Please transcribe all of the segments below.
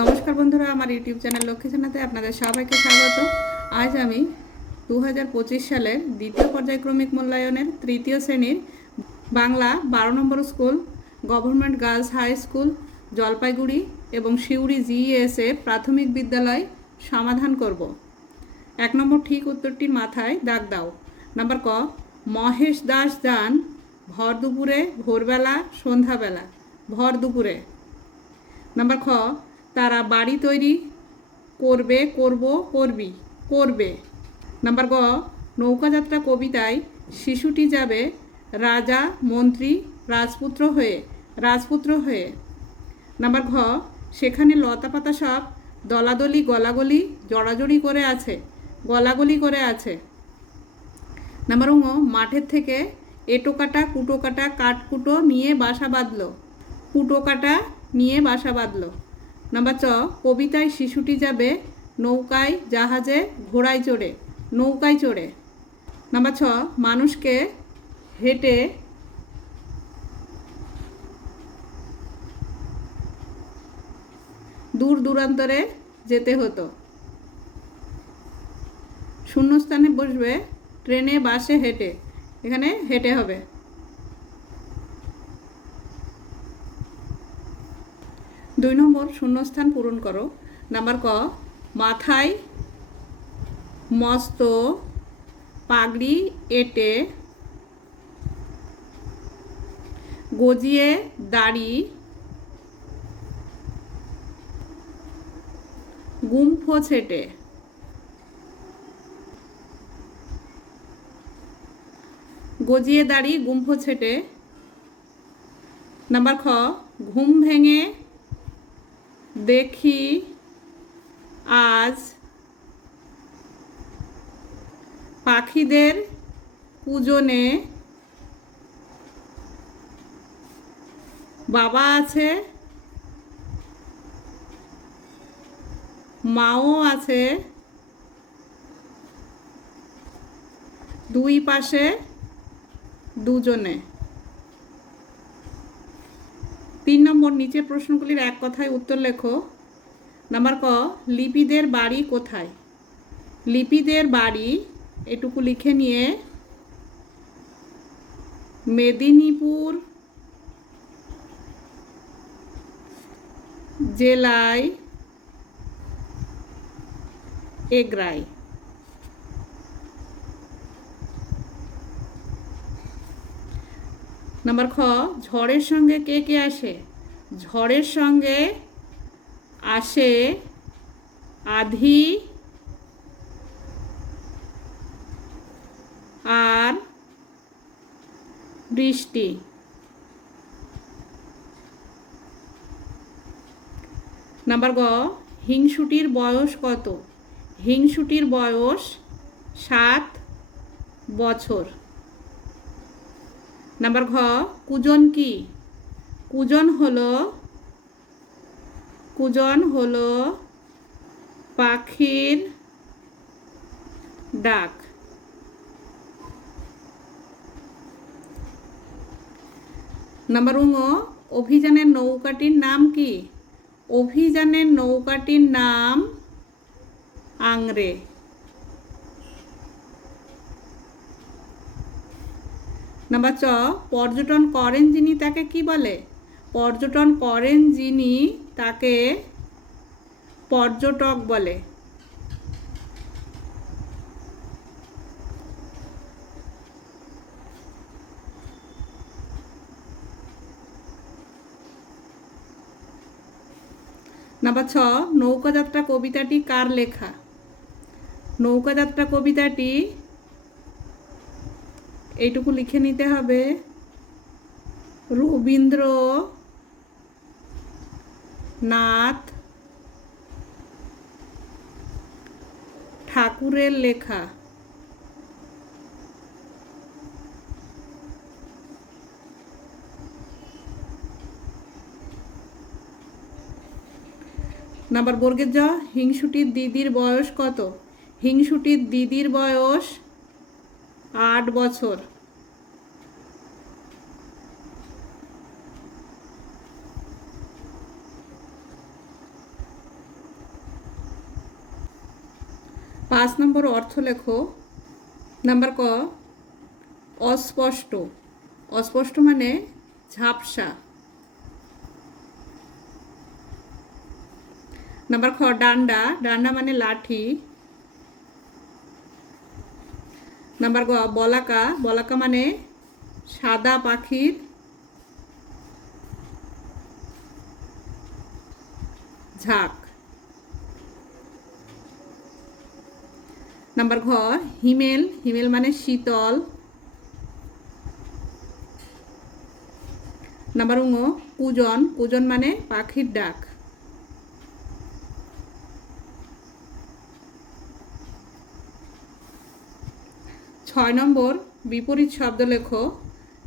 নমস্কার বন্ধুরা, আমার ইউটিউব চ্যানেল লক্ষ্মী জানাতে আপনাদের সবাইকে স্বাগত। আজ আমি 2025 সালের দ্বিতীয় পর্যায়ক্রমিক মূল্যায়নের তৃতীয় শ্রেণীর বাংলা 12 নম্বর school government girls high school Jalpaiguri এবং সিউড়ি জিএসএ প্রাথমিক বিদ্যালয় সমাধান করব। 1 নম্বর ঠিক উত্তরটির মাথায় দাগ দাও। নাম্বার ক, মহেশ দাস যান ভর দুপুরে, ভোরবেলা, সন্ধ্যাবেলা। ভর দুপুরে। নাম্বার খ, তারা বাড়ি তৈরি করবে, করবি, করবে। নাম্বার গ, নৌকাযাত্রা কবিতায় শিশুটি যাবে রাজা, মন্ত্রী, রাজপুত্র হয়ে। নাম্বার ঘ, সেখানে লতাপাতা সব দলাদলি, গলাগলি, জড়াজড়ি করে আছে, গলাগলি করে আছে। নাম্বার ঙ, মাঠের থেকে এঁটো কাটা, কুটো কাটা, কাঠকুটো নিয়ে বাসা বাঁধল, কুটো কাটা নিয়ে বাসা বাঁধল। নাম্বার চ, কবিতায় শিশুটি যাবে নৌকায়, জাহাজে, ঘোড়ায় চড়ে, নৌকায় চড়ে। নাম্বার ছ, মানুষকে হেঁটে দূর দূরান্তরে যেতে হতো। শূন্যস্থানে বসবে ট্রেনে, বাসে, হেঁটে। এখানে হেঁটে হবে। 2 নম্বর শূন্যস্থান পূরণ করো। নাম্বার ক, মাথায় মস্ত পাগড়ি এঁটে, গজিয়ে দাড়ি, গুম্ফ ছেটে। গজিয়ে দাড়ি, গুম্ফ ছেটে। নাম্বার খ, ঘুম ভেঙে দেখি আজ পাখিদের পূজনে বাবা আছে, মাও আছে, দুই পাশে দুজনে। 3 নম্বর নিচের প্রশ্নগুলির এক কথায় উত্তর লেখো। নাম্বার ক, লিপিদের বাড়ি কোথায়? লিপিদের বাড়ি এটুকু লিখে নিয়ে মেদিনীপুর জেলায় এগরায়। নাম্বার খ, ঝড়ের সঙ্গে কে কে আসে? ঝড়ের সঙ্গে আসে আধি আর বৃষ্টি। নাম্বার গ, হিংসুটির বয়স কত? হিংসুটির বয়স 7 বছর। নাম্বার ঘ, কুজন কি? কুজন হলো পাখির ডাক। নাম্বার ঙ, অভিযানের নৌকাটির নাম কি? অভিযানের নৌকাটির নাম আংরে। নাম্বার চ, পর্যটন করেন যিনি তাকে কি বলে? পর্যটন করেন যিনি তাকে পর্যটক বলে। নাম্বার ছ, নৌকাযাত্রা কবিতাটি কার লেখা? নৌকাযাত্রা কবিতাটি এইটুকু লিখে নিতে হবে, রবীন্দ্রনাথ ঠাকুরের লেখা। নাম্বার বর্গের জ, হিংসুটির দিদির বয়স কত? হিংসুটির দিদির বয়স 8 বছর। 5 নম্বর অর্থ লেখো। নাম্বার ক, অস্পষ্ট। অস্পষ্ট মানে ঝাপসা। নাম্বার খ, ডান্ডা। ডান্ডা মানে লাঠি। নাম্বার গ, বলাকা। বলাকা মানে সাদা পাখির ঝাঁক। নাম্বার ঘ, হিমেল। হিমেল মানে শীতল। নাম্বার ঙ, কুজন। কুজন মানে পাখির ডাক। ছয় নম্বর বিপরীত শব্দ লেখো।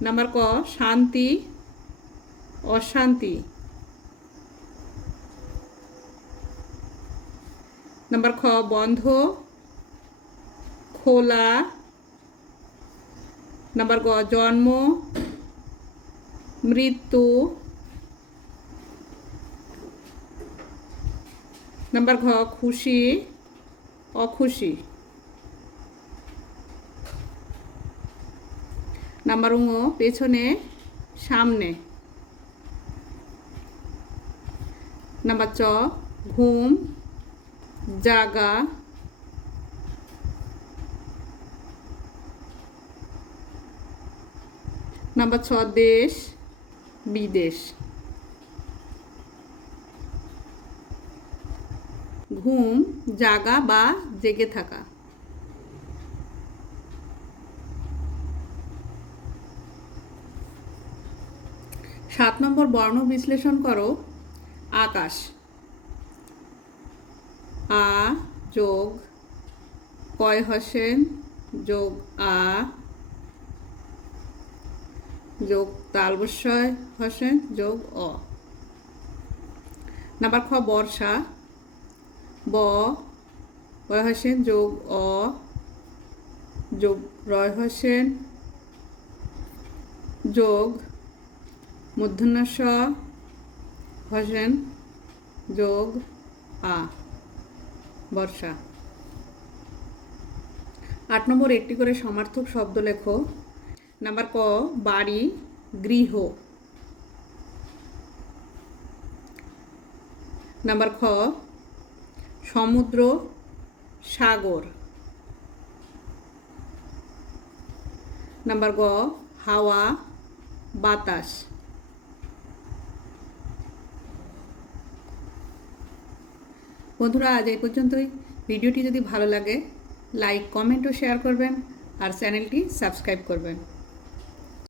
নাম্বার ক, শান্তি, অশান্তি। নাম্বার খ, বন্ধ, খোলা। নাম্বার গ, জন্ম, মৃত্যু। নাম্বার ঘ, খুশি, অখুশি। নাম্বার ঙ, পেছনে, সামনে। নাম্বার চ, ঘুম, জাগা। নাম্বার ছ, দেশ, বিদেশ। ঘুম, জাগা বা জেগে থাকা। 7 নম্বর বর্ণ বিশ্লেষণ করো। আকাশ। আ যোগ কয় হসেন যোগ আ যোগ তালবস্যয় হসেন যোগ অ। নাম্বার খ, বর্ষা। ব কয় হসেন যোগ অ যোগ রয় হসেন যোগ মূর্ধন্য ষ হসেন যোগ আ, বর্ষা। 8 নম্বর একটি করে সমার্থক শব্দ লেখো। নাম্বার ক, বাড়ি, গৃহ। নাম্বার খ, সমুদ্র, সাগর। নাম্বার গ, হাওয়া, বাতাস। বন্ধুরা, আজ এই পর্যন্তই। ভিডিওটি যদি ভালো লাগে লাইক, কমেন্ট ও শেয়ার করবেন আর চ্যানেলটি সাবস্ক্রাইব করবেন।